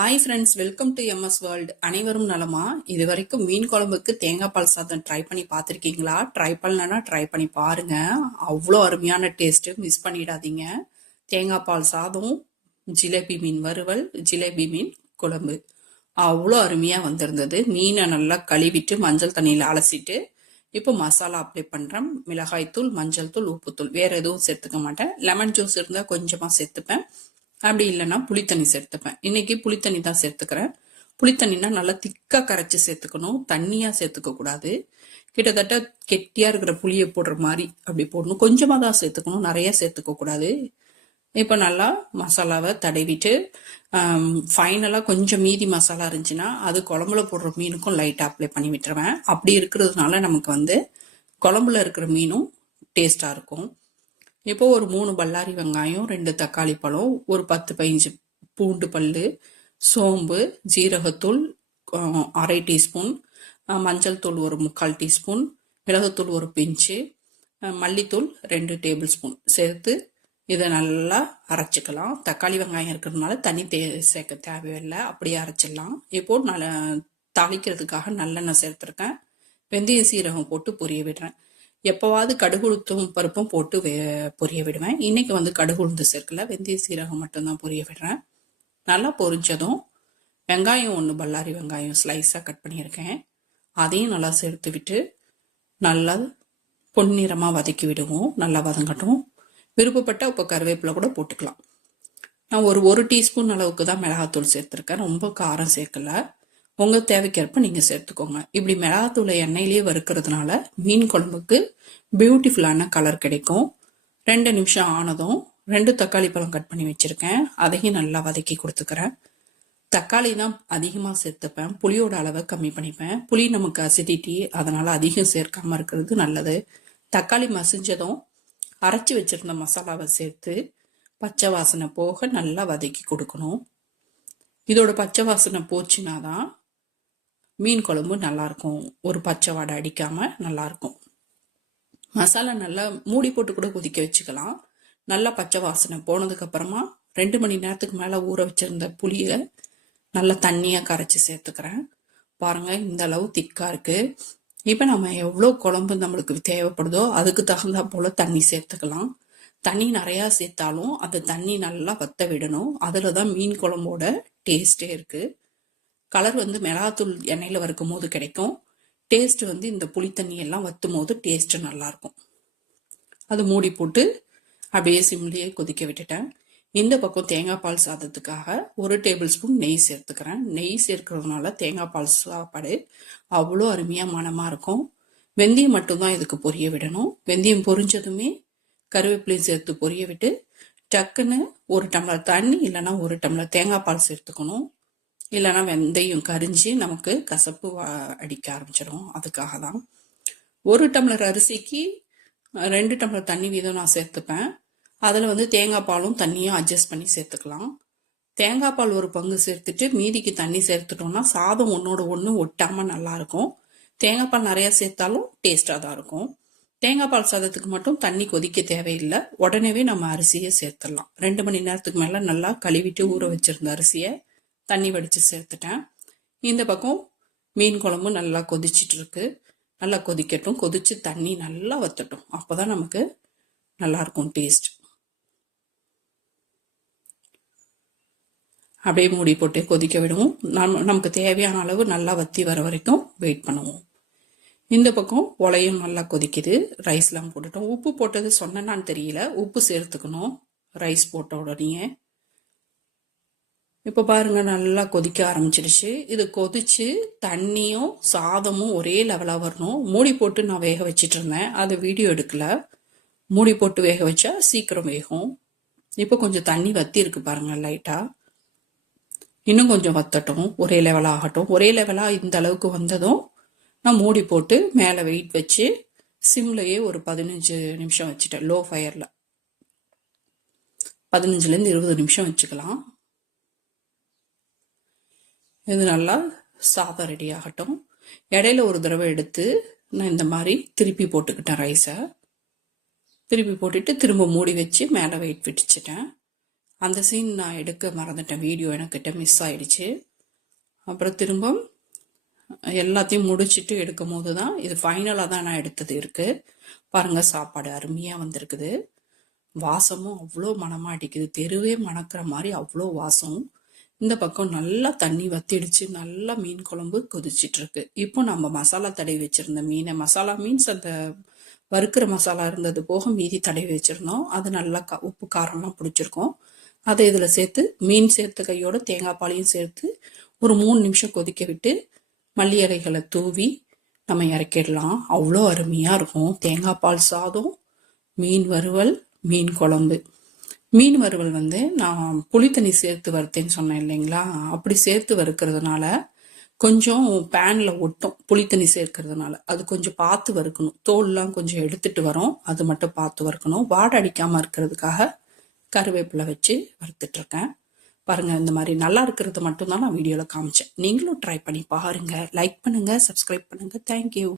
Hi friends, welcome to MS world. அனைவரும் நலமா? இது வரைக்கும் மீன் குழம்புக்கு தேங்காய் பால் சாதம் ட்ரை பண்ணி பார்த்துருக்கீங்களா? ட்ரை பண்ணலன்னா ட்ரை பண்ணி பாருங்க. அவ்வளோ அருமையான டேஸ்ட்டு, மிஸ் பண்ணிடாதீங்க. தேங்காய் பால் சாதம், ஜிலேபி மீன் வறுவல், ஜிலேபி மீன் குழம்பு அவ்வளோ அருமையாக வந்திருந்தது. மீனை நல்லா கழுவிட்டு மஞ்சள் தண்ணியில் அலசிட்டு இப்போ மசாலா அப்ளை பண்ணுறேன். மிளகாய்த்தூள், மஞ்சள் தூள், உப்புத்தூள், வேறு எதுவும் சேர்த்துக்க மாட்டேன். லெமன் ஜூஸ் இருந்தால் கொஞ்சமாக சேர்த்துப்பேன். அப்படி இல்லைன்னா புளித்தண்ணி சேர்த்துப்பேன். இன்னைக்கு புளித்தண்ணி தான் சேர்த்துக்கிறேன். புளித்தண்ணினா நல்லா திக்காக கரைச்சி சேர்த்துக்கணும், தண்ணியாக சேர்த்துக்க கூடாது. கிட்டத்தட்ட கெட்டியாக இருக்கிற புளியை போடுற மாதிரி அப்படி போடணும். கொஞ்சமாக தான் சேர்த்துக்கணும், நிறைய சேர்த்துக்க கூடாது. இப்போ நல்லா மசாலாவை தடவிட்டு ஃபைனலாக கொஞ்சம் மீதி மசாலா இருந்துச்சுன்னா அது குழம்புல போடுற மீனுக்கும் லைட்டாக அப்ளை பண்ணி விட்டுருவேன். அப்படி இருக்கிறதுனால நமக்கு குழம்புல இருக்கிற மீனும் டேஸ்டாக இருக்கும். இப்போ ஒரு 3 பல்லாரி வெங்காயம், 2 தக்காளி பழம், ஒரு 10-15 பூண்டு பல்லு, சோம்பு, ஜீரகத்தூள் 1/2 டீஸ்பூன், மஞ்சள் தூள் ஒரு 3/4 டீஸ்பூன், மிளகுத்தூள் ஒரு பிஞ்சு, மல்லித்தூள் 2 டேபிள் ஸ்பூன் சேர்த்து இதை நல்லா அரைச்சிக்கலாம். தக்காளி வெங்காயம் இருக்கிறதுனால தண்ணி சேர்க்க தேவையில்லை, அப்படியே அரைச்சிடலாம். இப்போ தாளிக்கிறதுக்காக நல்லெண்ணெய் சேர்த்துருக்கேன். வெந்தய சீரகம் போட்டு பொரிய விடுறேன். எப்போவாவது கடுகுளுத்தும் பருப்பும் போட்டு பொரிய விடுவேன். இன்னைக்கு கடுகு உளுந்து சேர்க்கல, வெந்தய சீரகம் மட்டும்தான் பொரிய விடுறேன். நல்லா பொரிஞ்சதும் வெங்காயம் 1 பல்லாரி வெங்காயம் ஸ்லைஸாக கட் பண்ணியிருக்கேன், அதையும் நல்லா சேர்த்து விட்டு நல்லா பொன்னிறமாக வதக்கி விடுவோம். நல்லா வதங்கட்டும். விருப்பப்பட்ட இப்போ கருவேப்பிலை கூட போட்டுக்கலாம். நான் ஒரு டீஸ்பூன் அளவுக்கு தான் மிளகாத்தூள் சேர்த்துருக்கேன், ரொம்ப காரம் சேர்க்கல. உங்கள் தேவைக்கேற்ப நீங்கள் சேர்த்துக்கோங்க. இப்படி மிளகாத்தூளை எண்ணெயிலேயே வறுக்கிறதுனால மீன் குழம்புக்கு பியூட்டிஃபுல்லான கலர் கிடைக்கும். 2 நிமிஷம் ஆனதும் 2 தக்காளி பழம் கட் பண்ணி வச்சுருக்கேன், அதையும் நல்லா வதக்கி கொடுத்துக்கிறேன். தக்காளி தான் அதிகமாக சேர்த்துப்பேன், புளியோட அளவை கம்மி பண்ணிப்பேன். புளி நமக்கு அசிடிட்டி, அதனால் அதிகம் சேர்க்காமல் இருக்கிறது நல்லது. தக்காளி மசிஞ்சதும் அரைச்சி வச்சுருந்த மசாலாவை சேர்த்து பச்சை வாசனை போக நல்லா வதக்கி கொடுக்கணும். இதோட பச்சை வாசனை போச்சுன்னா தான் மீன் குழம்பு நல்லாயிருக்கும், ஒரு பச்சை வாடை அடிக்காமல் நல்லாயிருக்கும். மசாலா நல்லா மூடி போட்டு கூட கொதிக்க வச்சுக்கலாம். நல்லா பச்சை வாசனை போனதுக்கப்புறமா 2 மணி நேரத்துக்கு மேலே ஊற வச்சுருந்த புளியை நல்லா தண்ணியாக கரைச்சி சேர்த்துக்கிறேன். பாருங்கள், இந்த அளவு திக்காக இருக்குது. இப்போ நம்ம எவ்வளோ குழம்பு நம்மளுக்கு தேவைப்படுதோ அதுக்கு தகுந்தா போல் தண்ணி சேர்த்துக்கலாம். தண்ணி நிறையா சேர்த்தாலும் அந்த தண்ணி நல்லா வத்த விடணும். அதில் தான் மீன் குழம்போட டேஸ்டே இருக்குது. கலர் மிளகாத்தூள் எண்ணெயில் வறுக்கும் போது கிடைக்கும். டேஸ்ட் இந்த புளி தண்ணி எல்லாம் வத்தும் போது டேஸ்ட்டு நல்லாயிருக்கும். அது மூடி போட்டு அப்படியே சிம்லேயே கொதிக்க விட்டுட்டேன். இந்த பக்கம் தேங்காய் பால் சாதத்துக்காக 1 டேபிள் ஸ்பூன் நெய் சேர்த்துக்கிறேன். நெய் சேர்க்கறதுனால தேங்காய் பால் சாப்பாடு அவ்வளோ அருமையாக மனமாக இருக்கும். வெந்தயம் மட்டும்தான் இதுக்கு பொரிய விடணும். வெந்தயம் பொரிஞ்சதுமே கருவேப்பிலையும் சேர்த்து பொரிய விட்டு டக்குன்னு 1 டம்ளர் தண்ணி இல்லைன்னா 1 டம்ளர் தேங்காய் பால் சேர்த்துக்கணும். இல்லைன்னா வெந்தயம் கரிஞ்சு நமக்கு கசப்பு அடிக்க ஆரம்பிச்சிடும். அதுக்காக தான் 1 டம்ளர் அரிசிக்கு 2 டம்ளர் தண்ணி வீதம் நான் சேர்த்துப்பேன். அதில் தேங்காய் பாலும் தண்ணியும் அட்ஜஸ்ட் பண்ணி சேர்த்துக்கலாம். தேங்காய் பால் 1 பங்கு சேர்த்துட்டு மீதிக்கு தண்ணி சேர்த்துட்டோம்னா சாதம் ஒன்றோட ஒன்று ஒட்டாமல் நல்லாயிருக்கும். தேங்காய் பால் நிறையா சேர்த்தாலும் டேஸ்டாக தான் இருக்கும். தேங்காய் பால் சாதத்துக்கு மட்டும் தண்ணி கொதிக்க தேவையில்லை, உடனேவே நம்ம அரிசியை சேர்த்துடலாம். 2 மணி நேரத்துக்கு மேலே நல்லா கழுவிட்டு ஊற வச்சிருந்த அரிசியை தண்ணி வடித்து சேர்த்துட்டேன். இந்த பக்கம் மீன் குழம்பு நல்லா கொதிச்சிட்டு இருக்கு. நல்லா கொதிக்கட்டும், கொதிச்சு தண்ணி நல்லா வத்தட்டும், அப்போ தான் நமக்கு நல்லாயிருக்கும் டேஸ்ட். அப்படியே மூடி போட்டு கொதிக்க விடுவோம். நமக்கு தேவையான அளவு நல்லா வத்தி வர வரைக்கும் வெயிட் பண்ணுவோம். இந்த பக்கம் உலையும் நல்லா கொதிக்குது. ரைஸ்லாம் போட்டுட்டோம். உப்பு போட்டது சொன்னேன்னான்னு தெரியல, உப்பு சேர்த்துக்கணும் ரைஸ் போட்ட உடனே. இப்போ பாருங்க, நல்லா கொதிக்க ஆரம்பிச்சிடுச்சு. இது கொதிச்சு தண்ணியும் சாதமும் ஒரே லெவலாக வரணும். மூடி போட்டு நான் வேக வச்சிட்டு இருந்தேன், அதை வீடியோ எடுக்கல. மூடி போட்டு வேக வச்சா சீக்கிரம் வேகும். இப்போ கொஞ்சம் தண்ணி வத்தி இருக்கு பாருங்க, லைட்டா. இன்னும் கொஞ்சம் வத்தட்டும், ஒரே லெவலாக ஆகட்டும். ஒரே லெவலாக இந்த அளவுக்கு வந்ததும் நான் மூடி போட்டு மேலே வெயிட் வச்சு சிம்லையே ஒரு 15 நிமிஷம் வச்சுட்டேன். லோ ஃபயரில் 15லேருந்து 20 நிமிஷம் வச்சுக்கலாம். இது நல்லா சாதம் ரெடி ஆகட்டும். இடையில ஒரு தடவை எடுத்து நான் இந்த மாதிரி திருப்பி போட்டுக்கிட்டேன். ரைஸை திருப்பி போட்டுட்டு திரும்ப மூடி வச்சு மேலே வெயிட் விட்டுச்சிட்டேன். அந்த சீன் நான் எடுக்க மறந்துட்டேன், வீடியோ எனக்கிட்ட மிஸ் ஆயிடுச்சு. அப்புறம் திரும்ப எல்லாத்தையும் முடிச்சுட்டு எடுக்கும் போது தான் இது ஃபைனலாக தான் நான் எடுத்தது இருக்குது. பாருங்கள், சாப்பாடு அருமையாக வந்திருக்குது. வாசமும் அவ்வளோ மணமாக அடிக்குது, தெருவே மணக்கிற மாதிரி அவ்வளோ வாசம். இந்த பக்கம் நல்லா தண்ணி வத்திடுச்சு, நல்லா மீன் குழம்பு கொதிச்சிட்டு இருக்கு. இப்போ நம்ம மசாலா தடவி வச்சிருந்த மீனை, மசாலா மீன்ஸ் அந்த வறுக்கிற மசாலா இருந்தது போக மீதி தடவி வச்சிருந்தோம். அது நல்லா உப்பு காரம்லாம் பிடிச்சிருக்கோம். அதை இதில் சேர்த்து மீன் சேர்த்து கையோட தேங்காய் பாலையும் சேர்த்து ஒரு 3 நிமிஷம் கொதிக்க விட்டு மல்லி இலைகளை தூவி நம்ம இறக்கிடலாம். அவ்வளோ அருமையாக இருக்கும். தேங்காய் பால் சாதம், மீன் வறுவல், மீன் குழம்பு. மீன் வறுவல் நான் புளித்தண்ணி சேர்த்து வறுத்தேன்னு சொன்னேன் இல்லைங்களா, அப்படி சேர்த்து வறுக்கிறதுனால கொஞ்சம் பேனில் ஒட்டும். புளித்தண்ணி சேர்க்கறதுனால அது கொஞ்சம் பார்த்து வறுக்கணும். தோல்லாம் கொஞ்சம் எடுத்துட்டு வரோம், அது மட்டும் பார்த்து வறுக்கணும். வாடை அடிக்காமல் இருக்கிறதுக்காக கருவேப்பிலை வச்சு வறுத்துட்டு இருக்கேன். பாருங்க, இந்த மாதிரி நல்லா இருக்கிறது மட்டும் தான் நான் வீடியோவில் காமிச்சேன். நீங்களும் ட்ரை பண்ணி பாருங்க. லைக் பண்ணுங்க, சப்ஸ்கிரைப் பண்ணுங்க. தேங்க்யூ.